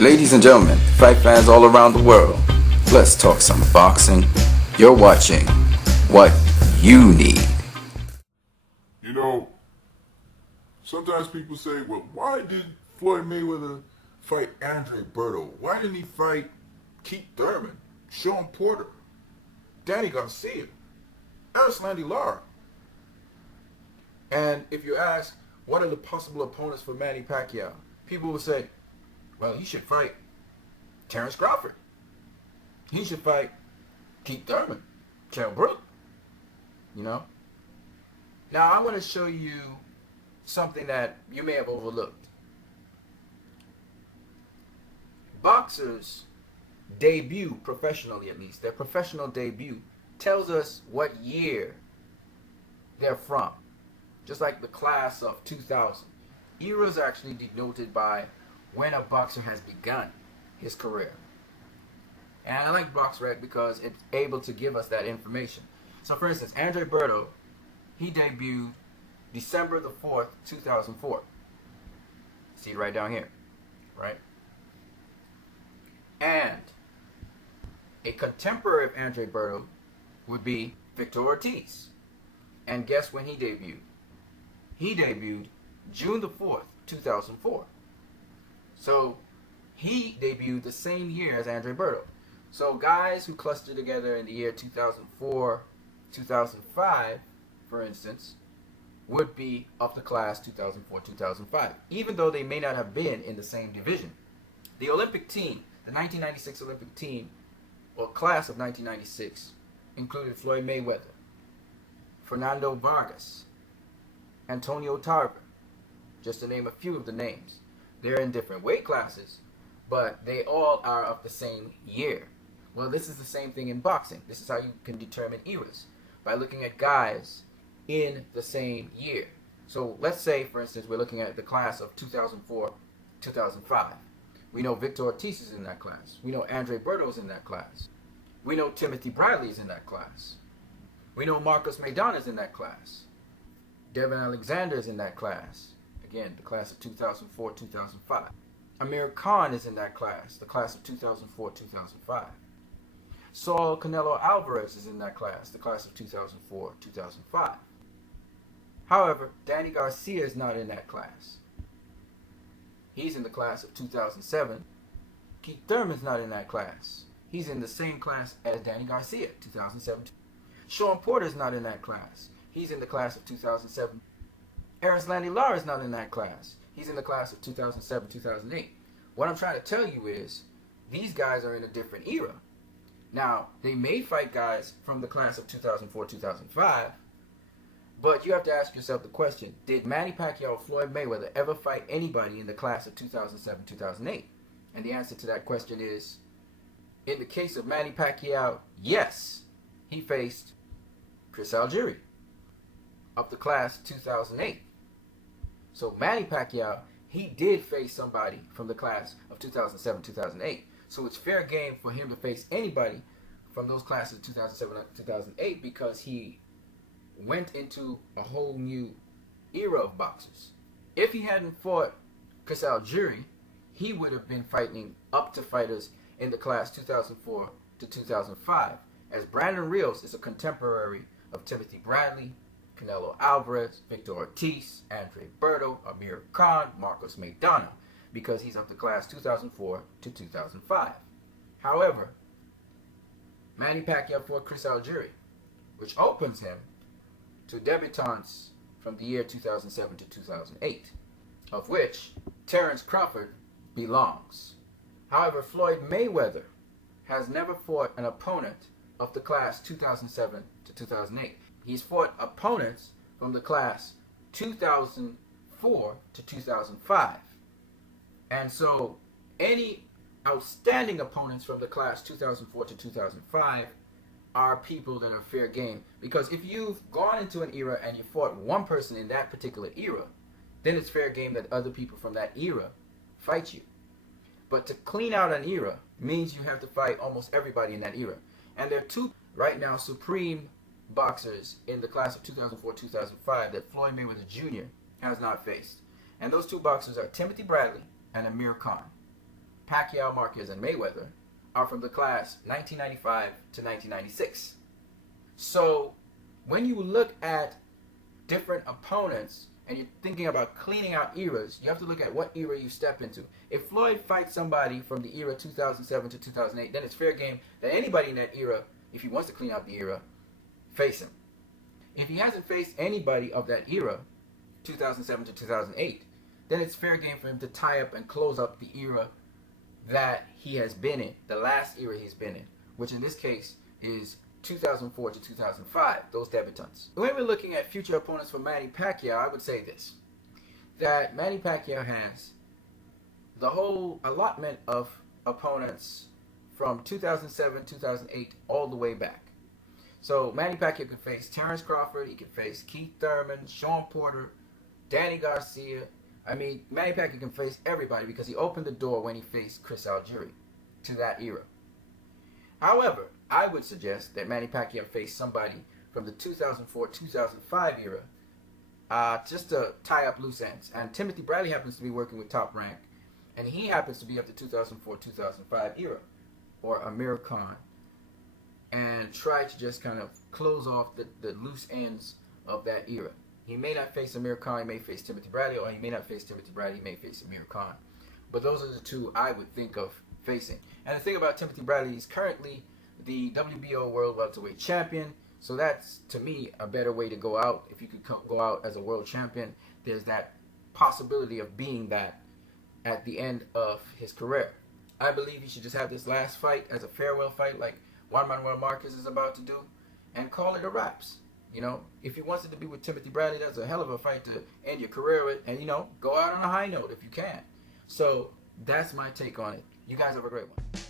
Ladies and gentlemen, fight fans all around the world, let's talk some boxing. You're watching What You Need. You know, sometimes people say, well, why did Floyd Mayweather fight Andre Berto? Why didn't he fight Keith Thurman, Sean Porter, Danny Garcia, Landy Lara? And if you ask, what are the possible opponents for Manny Pacquiao? People will say, well, he should fight Terrence Crawford. He should fight Keith Thurman, Kell Brook. You know? Now, I want to show you something that you may have overlooked. Boxers debut, professionally at least, their professional debut tells us what year they're from. Just like the class of 2000. Era is actually denoted by when a boxer has begun his career. And I like BoxRec because it's able to give us that information. So for instance, Andre Berto, he debuted December the 4th, 2004. See it right down here, right? And a contemporary of Andre Berto would be Victor Ortiz. And guess when he debuted? He debuted June the 4th, 2004. So he debuted the same year as Andre Berto. So guys who clustered together in the year 2004, 2005, for instance, would be of the class 2004, 2005, even though they may not have been in the same division. The Olympic team, the 1996 Olympic team, or class of 1996, included Floyd Mayweather, Fernando Vargas, Antonio Tarver, just to name a few of the names. They're in different weight classes, but they all are of the same year. Well, this is the same thing in boxing. This is how you can determine eras, by looking at guys in the same year. So let's say, for instance, we're looking at the class of 2004, 2005. We know Victor Ortiz is in that class. We know Andre Berto is in that class. We know Timothy Bradley is in that class. We know Marcos Maidana is in that class. Devin Alexander is in that class. Again, the class of 2004, 2005. Amir Khan is in that class, the class of 2004, 2005. Saul Canelo Alvarez is in that class, the class of 2004, 2005. However, Danny Garcia is not in that class. He's in the class of 2007. Keith Thurman's not in that class. He's in the same class as Danny Garcia, 2007. Sean Porter's not in that class. He's in the class of 2007. Landy Lara is not in that class. He's in the class of 2007, 2008. What I'm trying to tell you is, these guys are in a different era. Now, they may fight guys from the class of 2004, 2005, but you have to ask yourself the question, did Manny Pacquiao or Floyd Mayweather ever fight anybody in the class of 2007, 2008? And the answer to that question is, in the case of Manny Pacquiao, yes, he faced Chris Algieri of the class 2008. So Manny Pacquiao, he did face somebody from the class of 2007, 2008. So it's fair game for him to face anybody from those classes of 2007, 2008 because he went into a whole new era of boxers. If he hadn't fought Chris Algieri, he would have been fighting up to fighters in the class 2004 to 2005, as Brandon Rios is a contemporary of Timothy Bradley, Canelo Alvarez, Victor Ortiz, Andre Berto, Amir Khan, Marcos Maidana, because he's of the class 2004 to 2005. However, Manny Pacquiao fought Chris Algieri, which opens him to debutants from the year 2007 to 2008, of which Terrence Crawford belongs. However, Floyd Mayweather has never fought an opponent of the class 2007 to 2008. He's fought opponents from the class 2004 to 2005. And so any outstanding opponents from the class 2004 to 2005 are people that are fair game. Because if you've gone into an era and you fought one person in that particular era, then it's fair game that other people from that era fight you. But to clean out an era means you have to fight almost everybody in that era. And there are two right now supreme boxers in the class of 2004-2005 that Floyd Mayweather Jr. has not faced. And those two boxers are Timothy Bradley and Amir Khan. Pacquiao, Marquez, and Mayweather are from the class 1995 to 1996. So when you look at different opponents and you're thinking about cleaning out eras, you have to look at what era you step into. If Floyd fights somebody from the era 2007 to 2008, then it's fair game that anybody in that era, if he wants to clean out the era, face him. If he hasn't faced anybody of that era, 2007 to 2008, then it's fair game for him to tie up and close up the era that he has been in, the last era he's been in, which in this case is 2004 to 2005, those debutants. When we're looking at future opponents for Manny Pacquiao, I would say this, that Manny Pacquiao has the whole allotment of opponents from 2007, 2008, all the way back. So Manny Pacquiao can face Terrence Crawford, he can face Keith Thurman, Sean Porter, Danny Garcia. I mean, Manny Pacquiao can face everybody because he opened the door when he faced Chris Algieri to that era. However, I would suggest that Manny Pacquiao face somebody from the 2004-2005 era just to tie up loose ends. And Timothy Bradley happens to be working with Top Rank, and he happens to be of the 2004-2005 era, or Amir Khan, and try to just kind of close off the loose ends of that era. He may not face Amir Khan, he may face Timothy Bradley, or he may not face Timothy Bradley, he may face Amir Khan. But those are the two I would think of facing. And the thing about Timothy Bradley, he's currently the WBO World Welterweight Champion, so that's, to me, a better way to go out. If you could go out as a world champion, there's that possibility of being that at the end of his career. I believe he should just have this last fight as a farewell fight like Juan Manuel Marquez is about to do, and call it a wraps. You know, if he wants it to be with Timothy Bradley, that's a hell of a fight to end your career with, and, you know, go out on a high note if you can. So that's my take on it. You guys have a great one.